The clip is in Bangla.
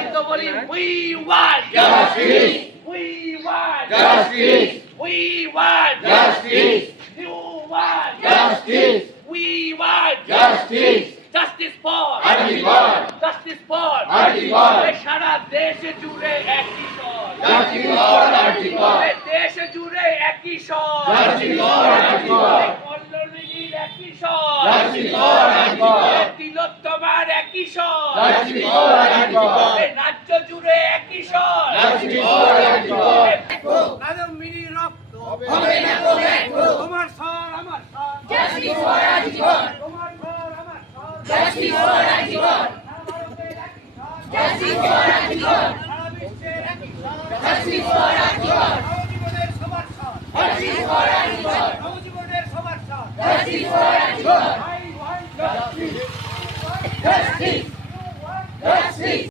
সবাই তো বলি we want justice, we want justice, we want justice, you want justice, we want justice, justice for Article, justice for Article, সারা দেশে জুড়ে একই স্বর justice for Article, দেশে জুড়ে একই স্বর justice for Article, কল্যাণীর একই স্বর justice for Article, তিলোত্তমার একই স্বর justice for Article, রাজ্য জুড়ে একই স্বর justice for Article, কাদম মিনি রক্ত হবে না তো দেখো, তোমার স্বর আমার স্বর justice for Article, তোমার স্বর আমার স্বর justice for Article, justice for Article, সারা বিশ্বের একই স্বর justice for Article, নবজীবনের সবার স্বর justice for Article, নবজীবনের সবার স্বর justice for Article, ভাই ভাই justice, justice, justice.